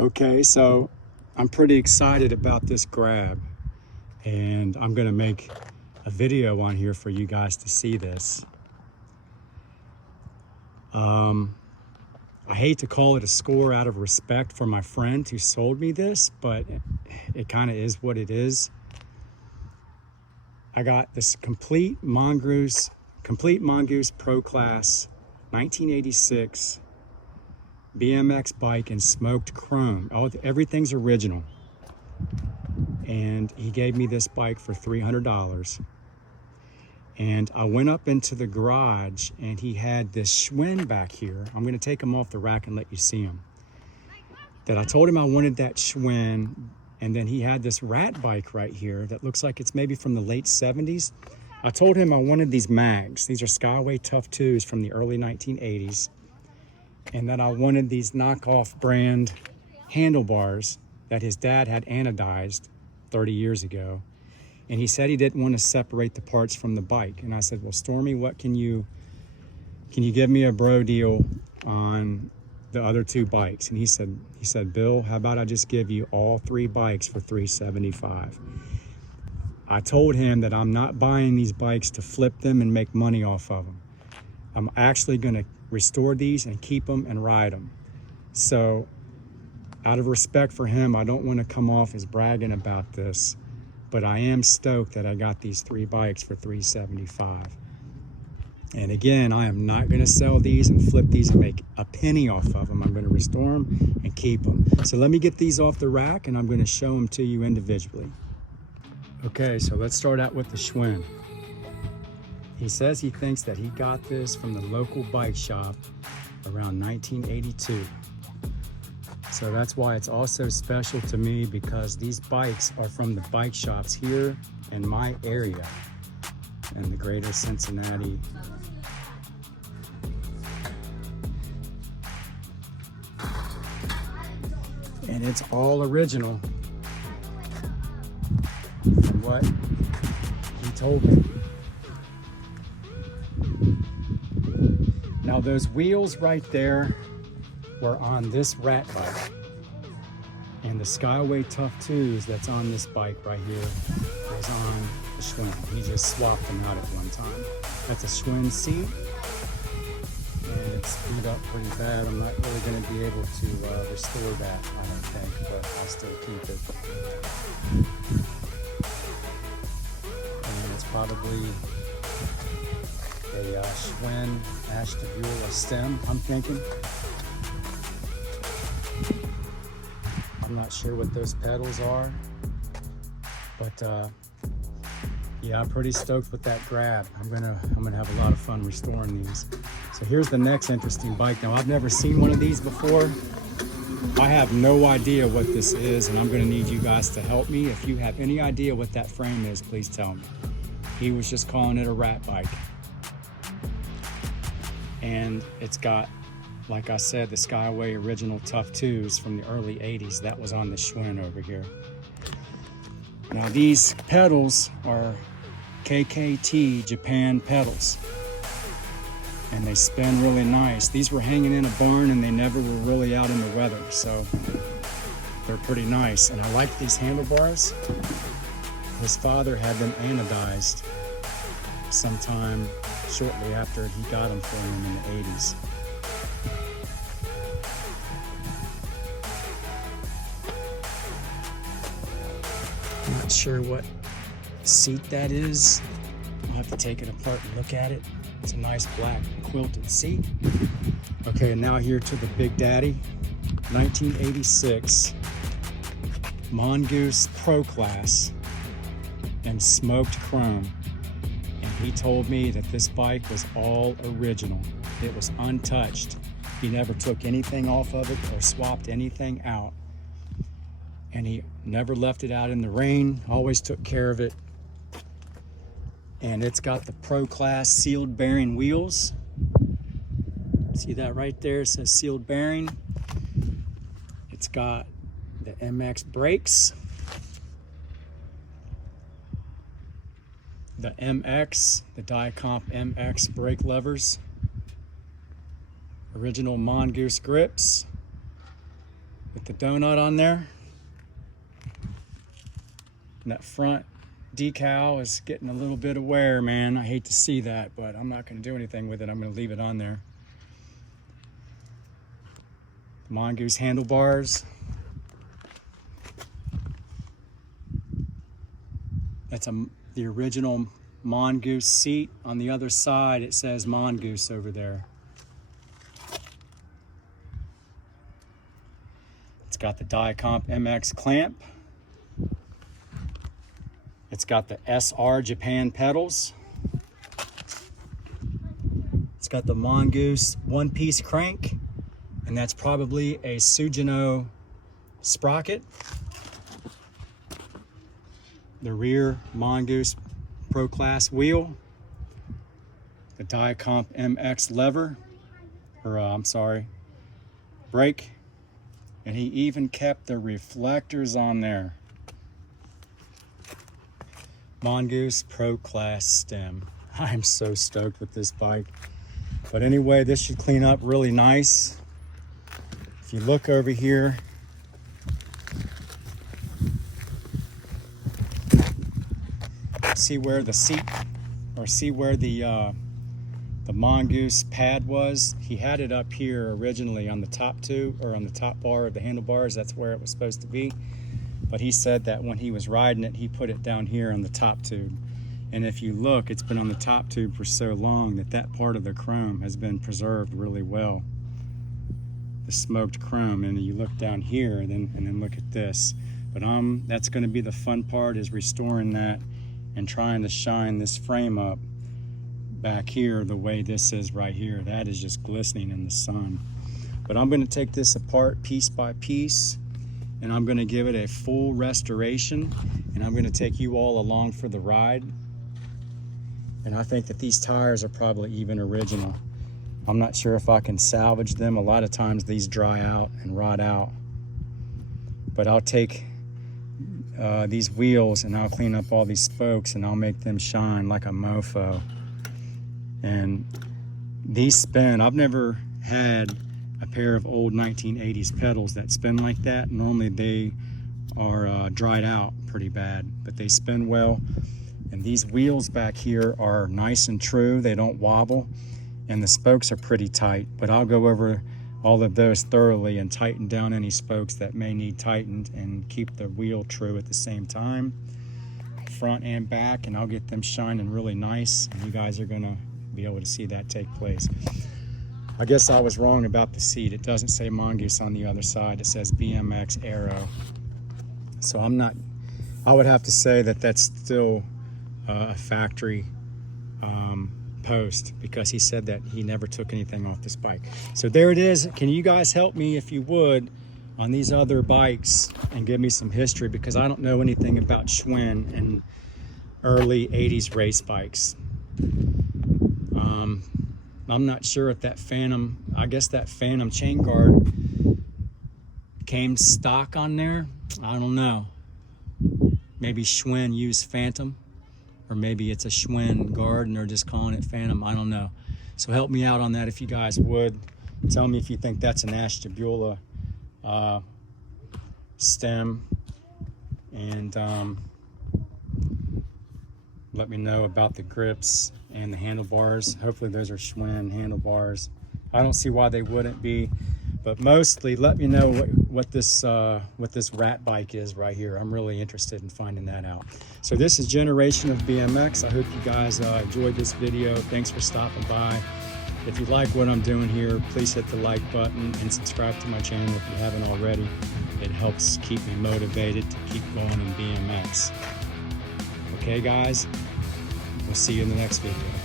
Okay, so I'm pretty excited about this grab, and I'm gonna make a video on here for you guys to see this. I hate to call it a score out of respect for my friend who sold me this, but it kind of is what it is. I got this complete Mongoose Pro Class 1986 Bmx bike in smoked chrome. Everything's original. And he gave me this bike for $300. And I went up into the garage and he had this Schwinn back here. I'm gonna take him off the rack and let you see him. That I told him I wanted that Schwinn, and then he had this rat bike right here that looks like it's maybe from the late 70s. I told him I wanted these mags. These are Skyway Tough 2s from the early 1980s. And that I wanted these knockoff brand handlebars that his dad had anodized 30 years ago. And he said he didn't want to separate the parts from the bike. And I said, well, Stormy, what can you give me a bro deal on the other two bikes? And he said, Bill, how about I just give you all three bikes for $375? I told him that I'm not buying these bikes to flip them and make money off of them. I'm actually going to restore these and keep them and ride them. So out of respect for him, I don't want to come off as bragging about this, but I am stoked that I got these three bikes for $375. And again, I am not going to sell these and flip these and make a penny off of them. I'm going to restore them and keep them. So let me get these off the rack and I'm going to show them to you individually. Okay, so let's start out with the Schwinn. He says he thinks that he got this from the local bike shop around 1982. So that's why it's also special to me, because these bikes are from the bike shops here in my area in the greater Cincinnati. And it's all original from what he told me. Now those wheels right there were on this rat bike, and the Skyway Tough 2s that's on this bike right here was on the Schwinn. He just swapped them out at one time. That's a Schwinn seat, and it's beat up pretty bad. I'm not really going to be able to restore that, I don't think, but I'll still keep it. And it's probably a Schwinn Ashtabula stem, I'm thinking. I'm not sure what those pedals are, but yeah, I'm pretty stoked with that grab. I'm gonna have a lot of fun restoring these. So here's the next interesting bike. Now, I've never seen one of these before. I have no idea what this is, and I'm gonna need you guys to help me. If you have any idea what that frame is, please tell me. He was just calling it a rat bike. And it's got, like I said, the Skyway original Tough 2s from the early 80s. That was on the Schwinn over here. Now these pedals are KKT Japan pedals, and they spin really nice. These were hanging in a barn and they never were really out in the weather, so they're pretty nice. And I like these handlebars. His father had them anodized sometime shortly after he got them for him in the 80s. I'm not sure what seat that is. I'll have to take it apart and look at it. It's a nice black quilted seat. Okay, and now here to the Big Daddy. 1986 Mongoose Pro Class in smoked chrome. And he told me that this bike was all original. It was untouched. He never took anything off of it or swapped anything out. And he never left it out in the rain, always took care of it. And it's got the Pro Class sealed bearing wheels. See that right there? It says sealed bearing. It's got the MX brakes. The MX, the Dicomp MX brake levers. Original Mongoose grips. The Put the donut on there. And that front decal is getting a little bit of wear, man. I hate to see that, but I'm not going to do anything with it. I'm going to leave it on there. Mongoose handlebars. That's the original Mongoose seat. On the other side, it says Mongoose over there. It's got the Diacomp MX clamp. It's got the SR Japan pedals. It's got the Mongoose one-piece crank, and that's probably a Sugino sprocket. The rear Mongoose Pro Class wheel. The Diacomp MX lever, brake. And he even kept the reflectors on there. Mongoose Pro Class stem. I'm so stoked with this bike. But anyway, this should clean up really nice. If you look over here, see where the seat, or see where the Mongoose pad was. He had it up here originally on the top tube, or on the top bar of the handlebars. That's where it was supposed to be. But he said that when he was riding it, he put it down here on the top tube. And if you look, it's been on the top tube for so long that that part of the chrome has been preserved really well. The smoked chrome. And you look down here, and then look at this. But that's going to be the fun part, is restoring that and trying to shine this frame up back here the way this is right here. That is just glistening in the sun. But I'm going to take this apart piece by piece, and I'm going to give it a full restoration, and I'm going to take you all along for the ride. And I think that these tires are probably even original. I'm not sure if I can salvage them. A lot of times these dry out and rot out. But I'll take these wheels and I'll clean up all these spokes and I'll make them shine like a mofo. And these spin. I've never had a pair of old 1980s pedals that spin like that. Normally they are dried out pretty bad, but they spin well. And these wheels back here are nice and true. They don't wobble, and the spokes are pretty tight. But I'll go over all of those thoroughly and tighten down any spokes that may need tightened and keep the wheel true at the same time, front and back, and I'll get them shining really nice, and you guys are gonna be able to see that take place. I guess I was wrong about the seat. It doesn't say Mongoose on the other side. It says BMX Aero. So I would have to say that that's still a factory post, because he said that he never took anything off this bike. So there it is. Can you guys help me, if you would, on these other bikes and give me some history, because I don't know anything about Schwinn and early 80s race bikes. I'm not sure if that Phantom, I guess that Phantom chain guard came stock on there. I don't know. Maybe Schwinn used Phantom, or maybe it's a Schwinn guard and they're just calling it Phantom. I don't know. So help me out on that if you guys would. Tell me if you think that's an Ashtabula stem, and let me know about the grips and the handlebars. Hopefully those are Schwinn handlebars. I don't see why they wouldn't be, but mostly let me know what this rat bike is right here. I'm really interested in finding that out. So this is Generation of BMX. I hope you guys enjoyed this video. Thanks for stopping by. If you like what I'm doing here, please hit the like button and subscribe to my channel if you haven't already. It helps keep me motivated to keep going in BMX. Okay guys, we'll see you in the next video.